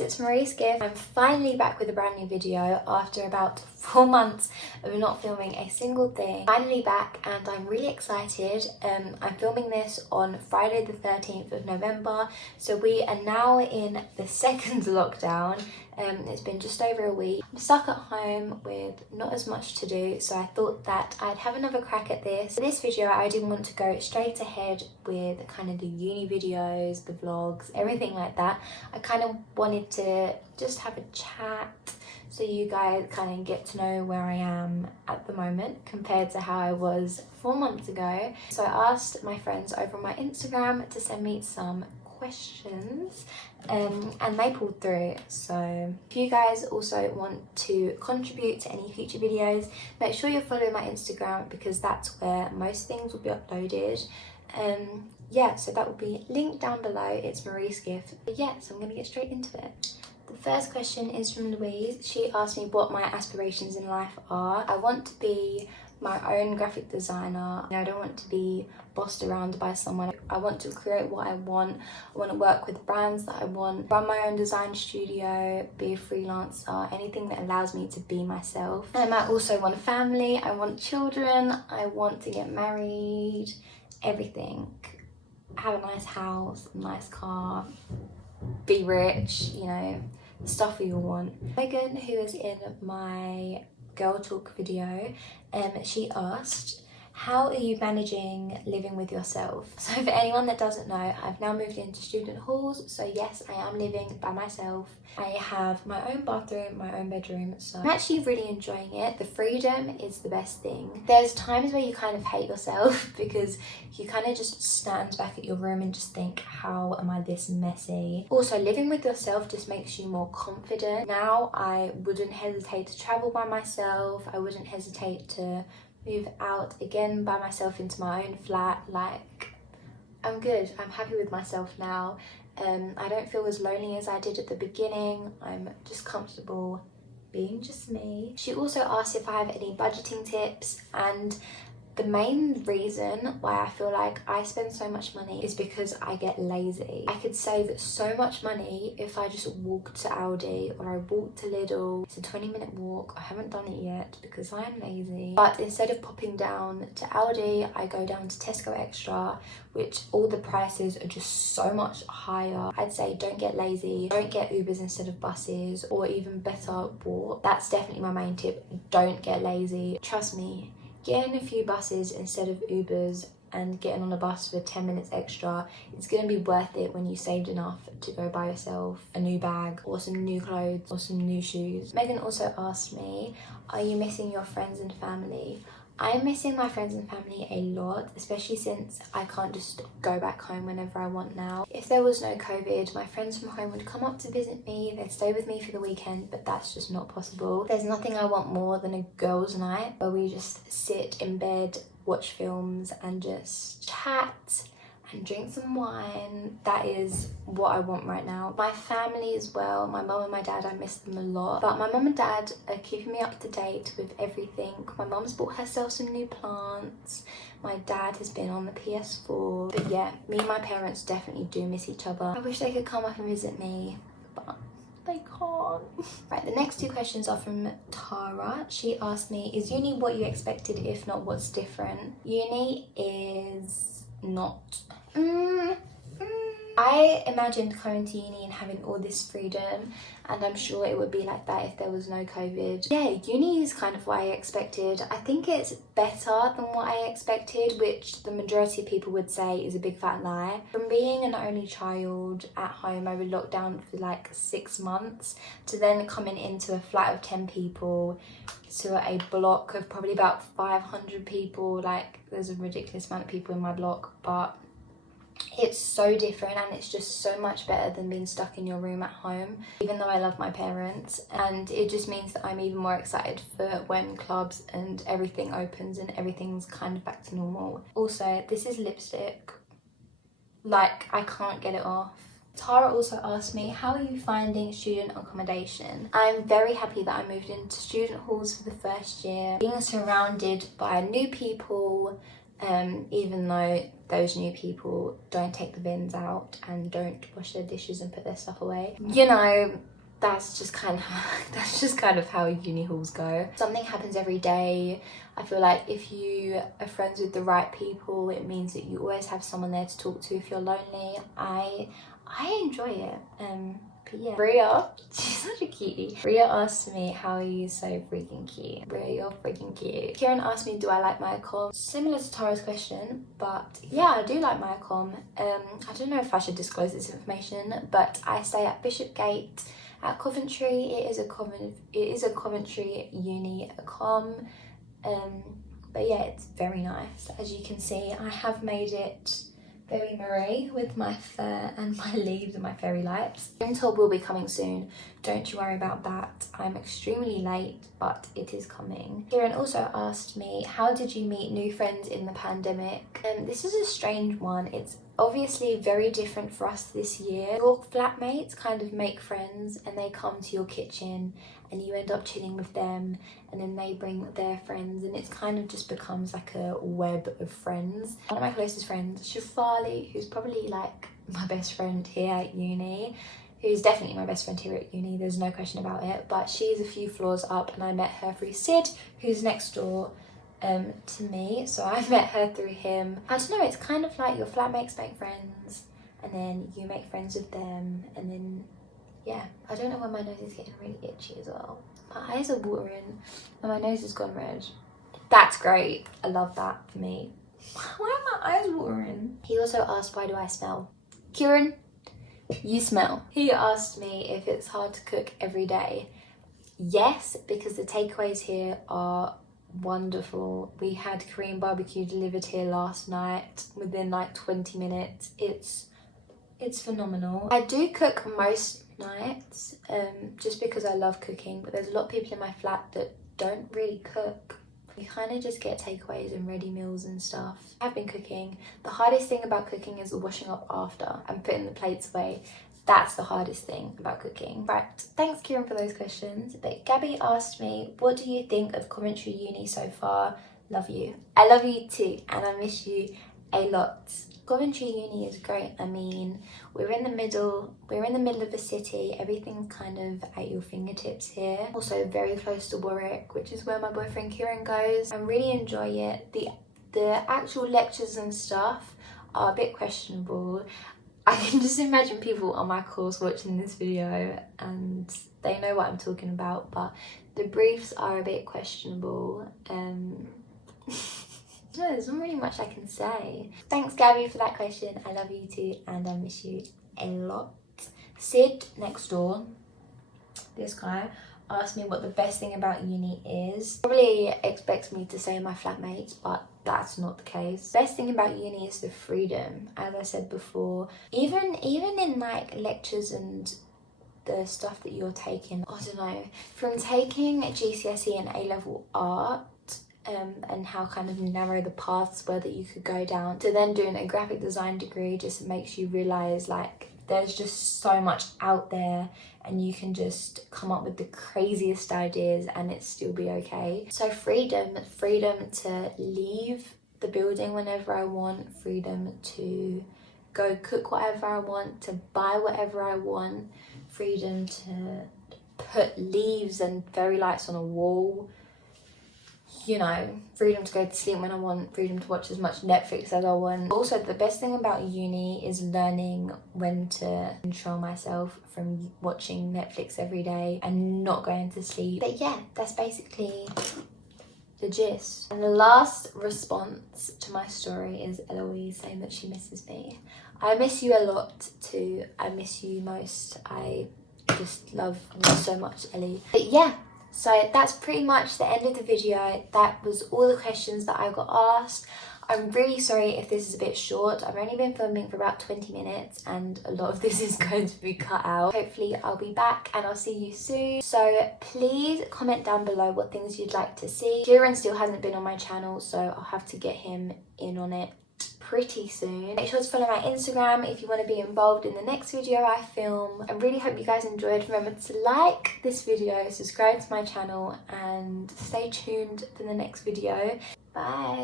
guys, it's marieschifff. I'm finally back with a brand new video after about 4 months of not filming a single thing. Finally back and I'm really excited. I'm filming this on Friday the 13th of November. So we are now in the second lockdown. It's been just over a week. I'm stuck at home with not as much to do, so I thought that I'd have another crack at this. For this video, I didn't want to go straight ahead with kind of the uni videos, the vlogs, everything like that. I kind of wanted to just have a chat so you guys kind of get to know where I am at the moment compared to how I was 4 months ago. So I asked my friends over on my Instagram to send me some questions and they pulled through. So if you guys also want to contribute to any future videos, make sure you're following my Instagram because that's where most things will be uploaded. Yeah, so that will be linked down below. It's marieschifff. But yeah, so I'm gonna get straight into it. The first question is from Louise. She asked me what my aspirations in life are. I want to be my own graphic designer. I don't want to be bossed around by someone. I want to create what I want. I want to work with brands that I want, run my own design studio, be a freelancer, anything that allows me to be myself. And I also want a family. I want children. I want to get married, everything. Have a nice house, a nice car, be rich, you know, the stuff we all want. Megan, who is in my girl talk video, she asked, how are you managing living with yourself? So for anyone that doesn't know, I've now moved into student halls, so yes, I am living by myself. I have my own bathroom, my own bedroom, so I'm actually really enjoying it. The freedom is the best thing. There's times where you kind of hate yourself because you kind of just stand back at your room and just think, how am I this messy? Also, living with yourself just makes you more confident. Now I wouldn't hesitate to travel by myself. I wouldn't hesitate to move out again by myself into my own flat. Like, I'm good. I'm happy with myself now. I don't feel as lonely as I did at the beginning. I'm just comfortable being just me. She also asked if I have any budgeting tips, and the main reason why I feel like I spend so much money is because I get lazy. I could save so much money if I just walked to Aldi or I walked to Lidl. It's a 20-minute walk. I haven't done it yet because I am lazy. But instead of popping down to Aldi, I go down to Tesco Extra, which all the prices are just so much higher. I'd say don't get lazy. Don't get Ubers instead of buses, or even better, walk. That's definitely my main tip. Don't get lazy. Trust me. Getting a few buses instead of Ubers and getting on a bus for 10 minutes extra, it's going to be worth it when you saved enough to go buy yourself a new bag or some new clothes or some new shoes. Megan also asked me, are you missing your friends and family? I'm missing my friends and family a lot, especially since I can't just go back home whenever I want now. If there was no COVID, my friends from home would come up to visit me, they'd stay with me for the weekend, but that's just not possible. There's nothing I want more than a girls' night where we just sit in bed, watch films and just chat and drink some wine. That is what I want right now. My family as well, my mum and my dad, I miss them a lot. But my mum and dad are keeping me up to date with everything. My mum's bought herself some new plants. My dad has been on the PS4. But yeah, me and my parents definitely do miss each other. I wish they could come up and visit me, but they can't. Right, the next two questions are from Tara. She asked me, is uni what you expected? If not, what's different? Uni is not. I imagined coming to uni and having all this freedom, and I'm sure it would be like that if there was no COVID. Yeah, uni is kind of what I expected. I think it's better than what I expected, which the majority of people would say is a big fat lie. From being an only child at home, I was locked down for like 6 months, to then coming into a flat of 10 people, to a block of probably about 500 people. Like, there's a ridiculous amount of people in my block, but it's so different and it's just so much better than being stuck in your room at home, even though I love my parents. And it just means that I'm even more excited for when clubs and everything opens and everything's kind of back to normal. Also, this is lipstick. Like, I can't get it off. Tara also asked me, how are you finding student accommodation? I'm very happy that I moved into student halls for the first year. Being surrounded by new people, even though those new people don't take the bins out and don't wash their dishes and put their stuff away. You know, that's just kind of how uni halls go. Something happens every day. I feel like if you are friends with the right people, it means that you always have someone there to talk to if you're lonely. I enjoy it. But yeah, Bria, she's such a cutie. Bria asked me, how are you so freaking cute? Bria, you're freaking cute. Kieran asked me, do I like my accom? Similar to Tara's question, but yeah, I do like my accom. I don't know if I should disclose this information, but I stay at Bishopgate at Coventry. It is a Coventry Uni accom. But yeah, it's very nice. As you can see, I have made it very marie with my fur and my leaves and my fairy lights. Room tour will be coming soon, don't you worry about that. I'm extremely late, but it is coming. Kieran also asked me, how did you meet new friends in the pandemic? This is a strange one. It's obviously very different for us this year. Your flatmates kind of make friends and they come to your kitchen and you end up chilling with them, and then they bring their friends, and it's kind of just becomes like a web of friends. One of my closest friends, Schiff, who's probably like my best friend here at uni, who's definitely my best friend here at uni, there's no question about it, but she's a few floors up and I met her through Sid, who's next door to me, so I met her through him. I don't know, it's kind of like your flatmates make friends and then you make friends with them, and then yeah, I don't know why my nose is getting really itchy as well. My eyes are watering and my nose has gone red. That's great. I love that for me. Why are my eyes watering? He also asked, why do I smell? Kieran, you smell. He asked me if it's hard to cook every day. Yes, because the takeaways here are wonderful. We had Korean barbecue delivered here last night within like 20 minutes. It's phenomenal. I do cook most nights just because I love cooking, but there's a lot of people in my flat that don't really cook. You kind of just get takeaways and ready meals and stuff. I've been cooking. The hardest thing about cooking is the washing up after and putting the plates away. That's the hardest thing about cooking. Right, thanks Kieran for those questions. But Gabby asked me, what do you think of Coventry Uni so far? Love you. I love you too, and I miss you a lot. Coventry Uni is great. I mean, we're in the middle of the city. Everything's kind of at your fingertips here. Also very close to Warwick, which is where my boyfriend Kieran goes. I really enjoy it. The actual lectures and stuff are a bit questionable. I can just imagine people on my course watching this video and they know what I'm talking about, but the briefs are a bit questionable. No, there's not really much I can say. Thanks Gabby for that question. I love you too and I miss you a lot. Sid next door, this guy, asked me what the best thing about uni is. Probably expects me to say my flatmates, but that's not the case. Best thing about uni is the freedom. As I said before, even in like lectures and the stuff that you're taking, I don't know, from taking GCSE and A-level art and how kind of narrow the paths were that you could go down, to then doing a graphic design degree just makes you realise like there's just so much out there and you can just come up with the craziest ideas and it still be okay. So freedom to leave the building whenever I want, freedom to go cook whatever I want, to buy whatever I want, freedom to put leaves and fairy lights on a wall, you know, freedom to go to sleep when I want, freedom to watch as much Netflix as I want. Also, the best thing about uni is learning when to control myself from watching Netflix every day and not going to sleep. But yeah, that's basically the gist. And the last response to my story is Eloise saying that she misses me. I miss you a lot too. I miss you most. I just love you so much, Ellie. But yeah, so that's pretty much the end of the video. That was all the questions that I got asked. I'm really sorry if this is a bit short. I've only been filming for about 20 minutes and a lot of this is going to be cut out. Hopefully I'll be back and I'll see you soon. So please comment down below what things you'd like to see. Kieran still hasn't been on my channel, so I'll have to get him in on it pretty soon. Make sure to follow my Instagram if you want to be involved in the next video I film. I really hope you guys enjoyed. Remember to like this video, subscribe to my channel and stay tuned for the next video. Bye.